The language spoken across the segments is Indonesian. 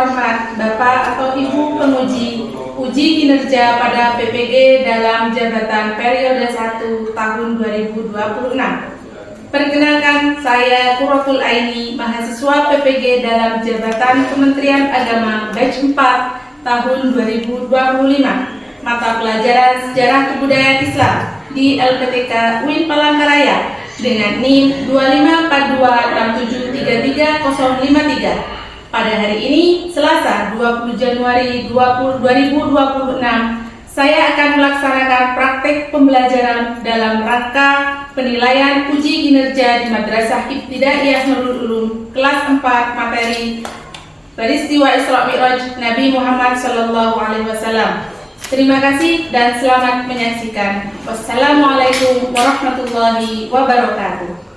terhormat Bapak atau Ibu penguji uji kinerja pada PPG dalam jabatan periode 1 tahun 2026. Perkenalkan, saya Qurratul Aini, mahasiswa PPG dalam jabatan Kementerian Agama batch 4 tahun 2025, mata pelajaran Sejarah Kebudayaan Islam di LPTK UIN Palangkaraya dengan NIM 254267335053. Pada hari ini, Selasa 20 Januari 2026, saya akan melaksanakan praktek pembelajaran dalam rangka penilaian uji kinerja di Madrasah Ibtidaiyah Nurul Ulum kelas 4 materi peristiwa Isra Mi'raj Nabi Muhammad SAW. Terima kasih dan selamat menyaksikan. Wassalamualaikum warahmatullahi wabarakatuh.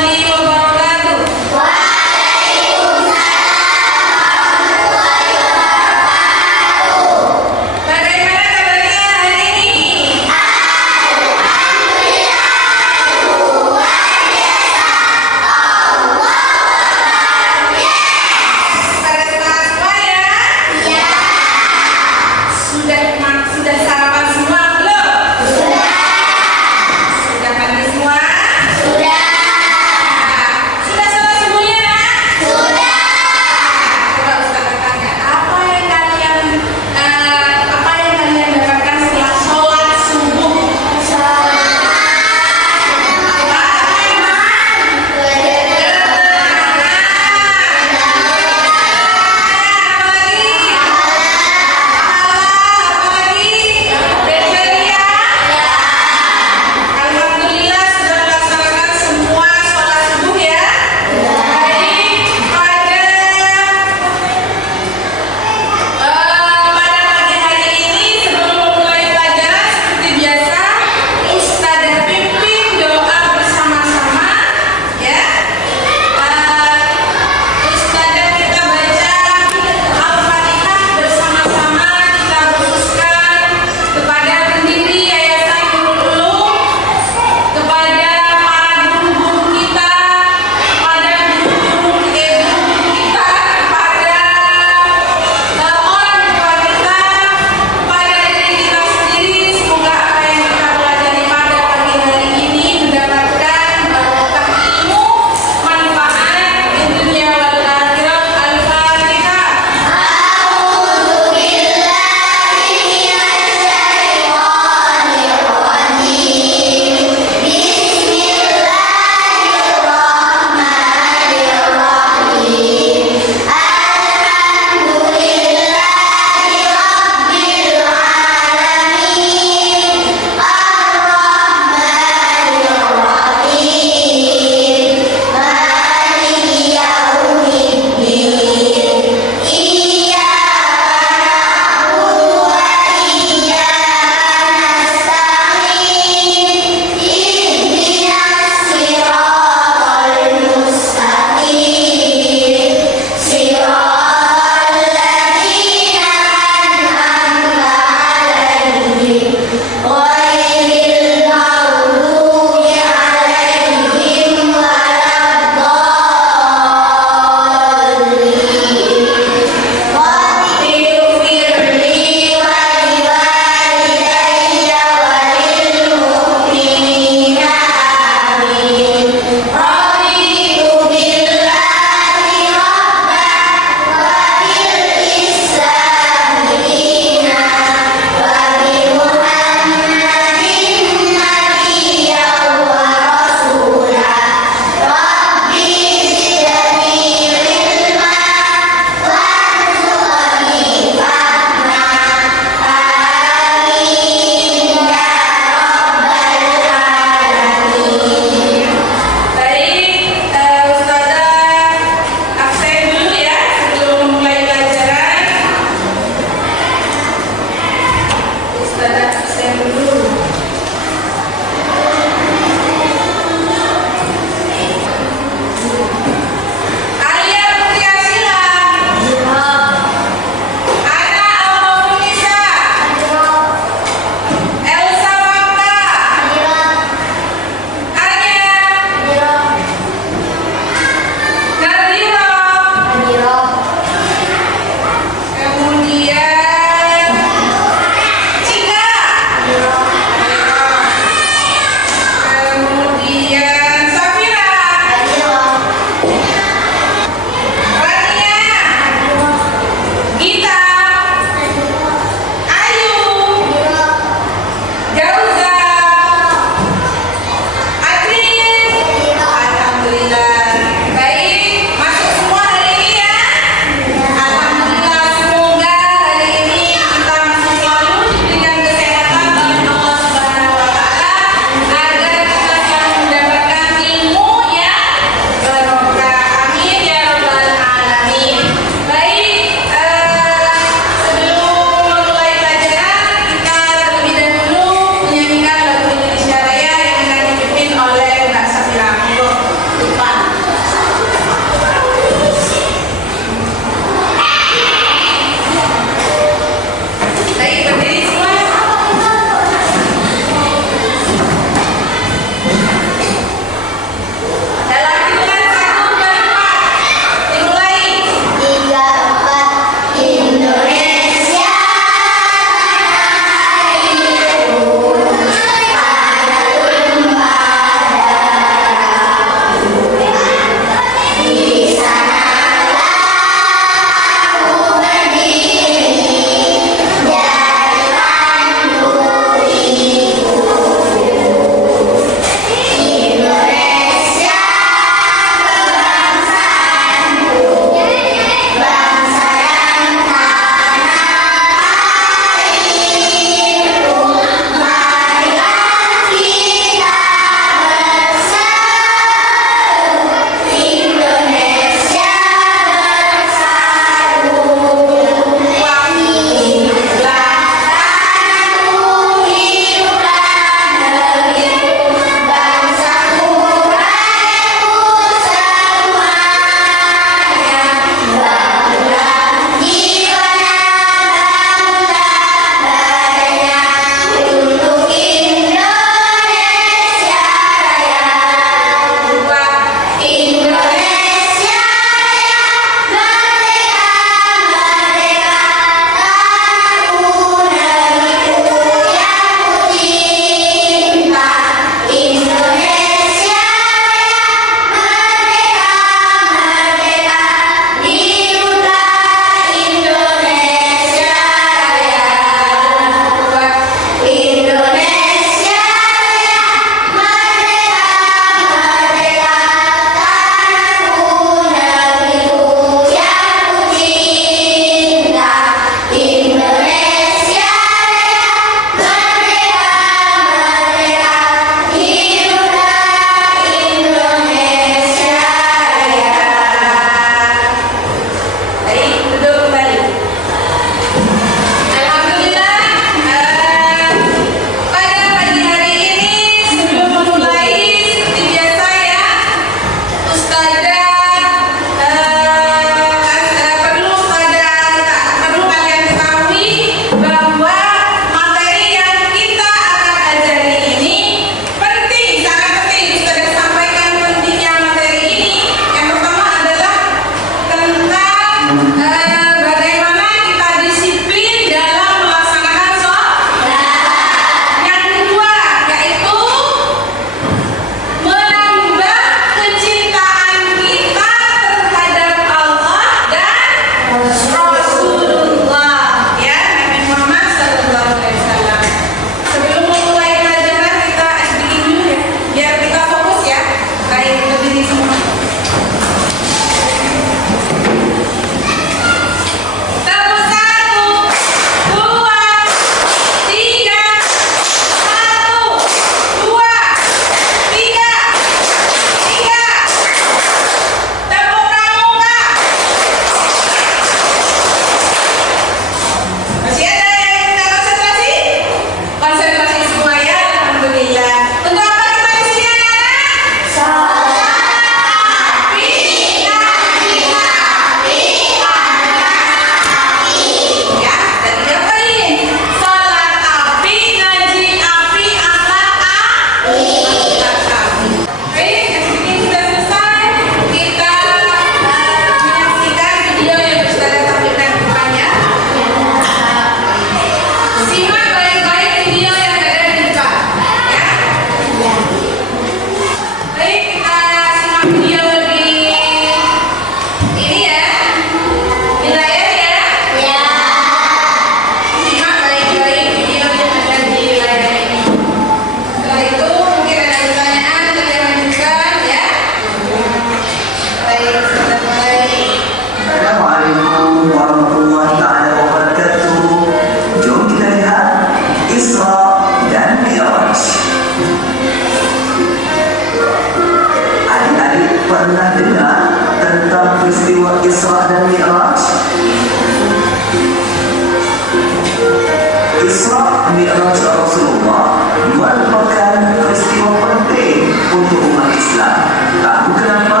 Mi'raj Rasulullah merupakan peristiwa penting untuk umat Islam. Tahu kenapa?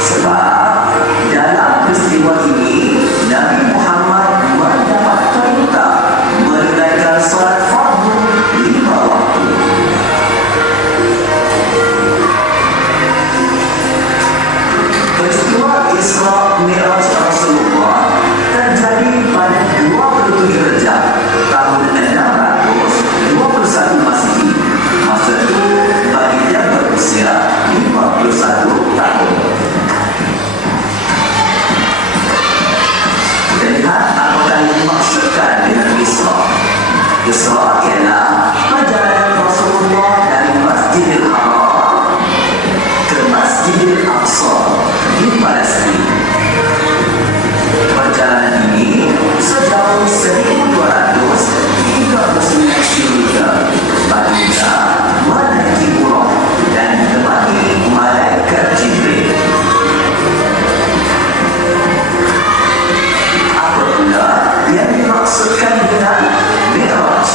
Sebab dalam peristiwa ini Nabi Muhammad mendapat perintah menunaikan salat fardu 5 waktu. Peristiwa Isra Mi'raj Rasulullah terjadi pada 27 Rejab tahun 621 Masehi. Masa itu baginda berusia 51 tahun. Lihat apakah yang dimaksudkan dengan Isra. Isra ialah perjalanan Rasulullah dari Masjidil Haram ke Masjidil Aqsa di Palestin. Perjalanan ini sejauh 1239 km. Baginda menaiki buruk dan ditemani malaikat Jibril. Apa pula yang dimaksudkan dengan Mi'raj?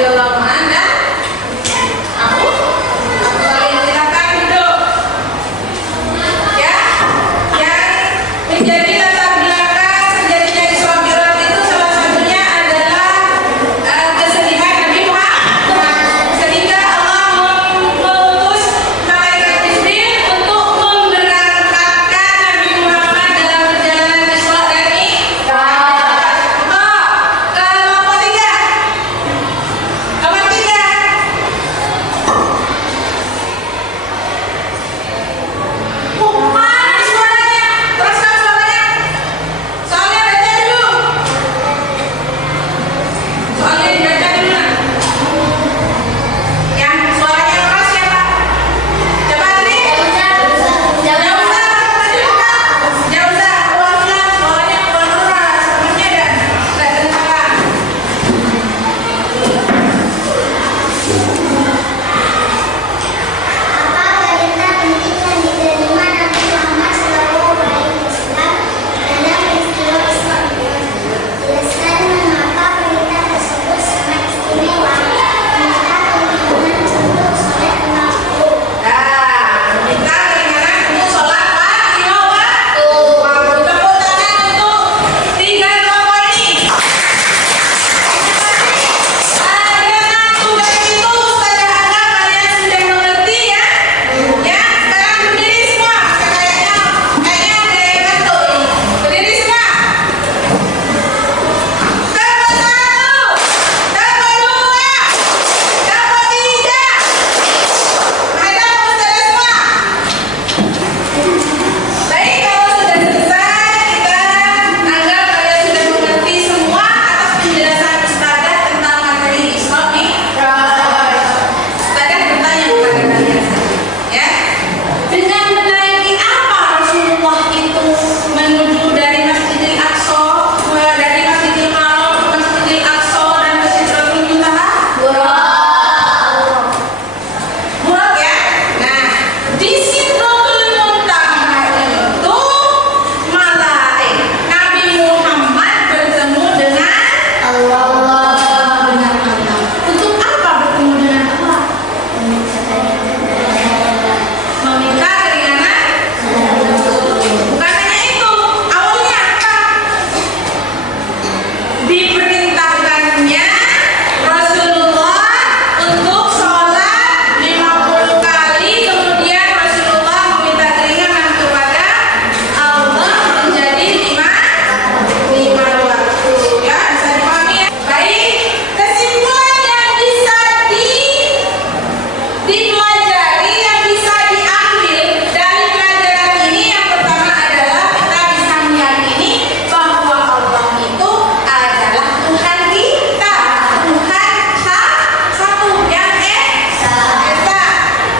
radhiyallahu anha. Aku kalian silakan duduk. Ya, yang menjadi latar belakang terjadinya Isra Mi'raj itu salah satunya adalah kesedihan Nabi Muhammad, sehingga Allah mengutus malaikat Jibril untuk memberangkatkan Nabi Muhammad dalam perjalanan Isra dan Mi'raj. Kelompok tiga. Mana suaranya? Teruskan suaranya. Soalnya baca dulu. Soalnya dibaca dulu. Yang suaranya keras siapa? Coba tadi. Jauh pelan-pelan. Suaranya keras. Temennya dan nggak kedengaran. Apa perintah penting yang diterima Nabi Muhammad SAW dalam peristiwa Isra Mi'raj? Jelaskan mengapa perintah tersebut sangat istimewa. Minta keinginan untuk sholat lima waktu. Minta keringanan untuk sholat lima waktu. Tepuk tangan untuk tiga kelompok ini. Dengan tugas itu Ustazah anggap kalian sudah mengerti ya. Ya, sekarang berdiri semua. Kayaknya ada yang ngantuk ini. Berdiri semua. Kelompok satu, kelompok dua, kelompok tiga. Hadap Ustazah semua. Baik, kalau sudah selesai, kita anggap kalian sudah mengerti semua atas penjelasan Ustazah tentang materi Isra Mi'raj. Ustazah bertanya kepada kalian, ya, dengan menaiki apa Rasulullah itu menuju dari Masjidil Aqsa, dari Masjidil Haram ke Masjidil Aqsa dan ke Sidratul Muntaha? Burak ya. Nah, di Sidratul Muntaha itu Nabi Muhammad bertemu dengan Allah. Untuk apa bertemu dengan Allah? Meminta keringanan. Bukan hanya itu, awalnya apa? Diperintahkannya Rasulullah untuk sholat 50 kali, kemudian Rasulullah meminta keringanan kepada Allah menjadi lima waktu. Ya, bisa dipahami ya. Baik, kesimpulan yang bisa dipelajari, yang bisa diambil dari pelajaran ini, yang pertama adalah kita bisa meyakini bahwa Allah itu adalah Tuhan kita, Tuhan satu yang esa.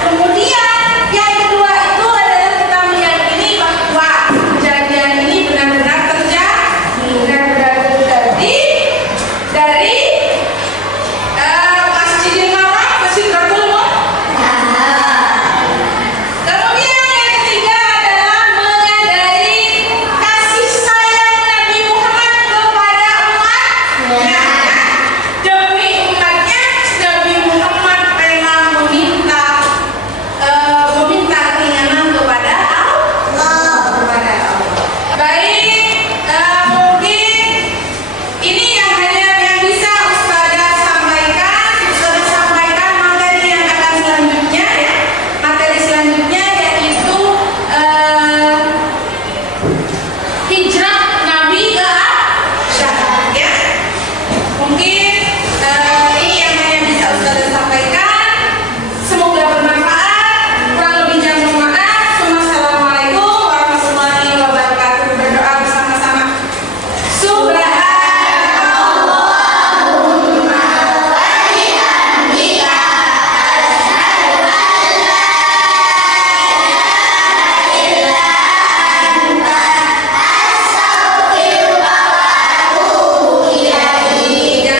Kemudian yang kedua itu adalah kita meyakini bahwa kejadian ini benar-benar terjadi dari Masjidil Haram ke Sidratul Muntaha. Kemudian yang ketiga adalah menyadari kasih sayang Nabi Muhammad kepada umatnya. Demi umatnya, Nabi Muhammad rela meminta keringanan kepada Allah. Baik, mungkin ini yang bisa Ustazah sampaikan materi yang akan selanjutnya ya. Materi selanjutnya yaitu hijrah Nabi ke Syam ya. Mungkin ini yang bisa Ustazah sampaikan.